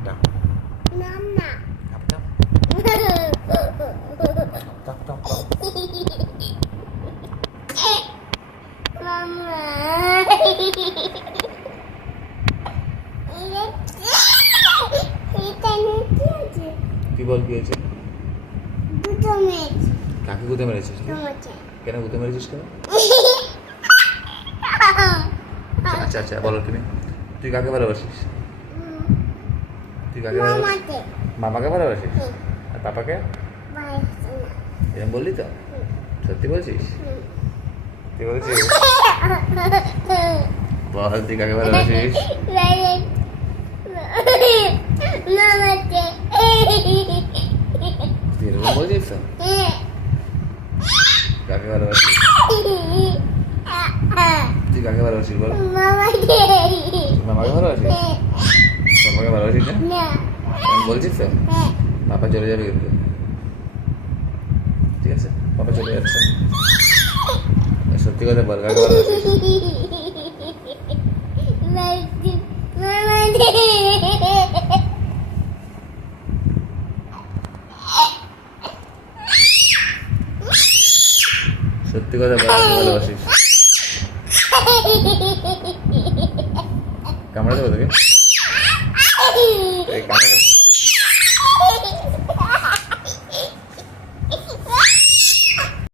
একটা নাম না একটা টপ টপ টপ মামা এটা নিতে আছে কি বল কি হয়েছে? দুটো মেয়ে কাকে গুঁতে মেরেছিস তুই? তোমাকে কেন গুঁতে মেরেছিস কেন? আচ্ছা আচ্ছা বলো তুমি, তুই কাকে ভালোবাসিস? তুই কাকে ভালোবাসিস? মামাকে মামাকে ভালোবাসিস? হুম। আর পাপাকে? বাইরে এরকম বললি তো? সত্যি বলছিস? তুই বলছিস? বল তুই কাকে ভালোবাসিস? মামাকে তুই এরকম বলছিস তো? কাকে ভালোবাসিস? তুই কাকে ভালোবাসিস বল? মামাকে তুই মামাকে ভালোবাসিস? পাপাকে ভালোবাসিস না? না এরকম বলছিস তো? পাপা চলে যাবে কিন্তু, ঠিক আছে? পাপা চলে যাচ্ছে, সত্যি কথা বল কাকে ভালোবাসিস? সত্যি কথা বল কাকে ভালোবাসিস? কামড়ে দেবো তোকে? এই কামড়ে দেবো?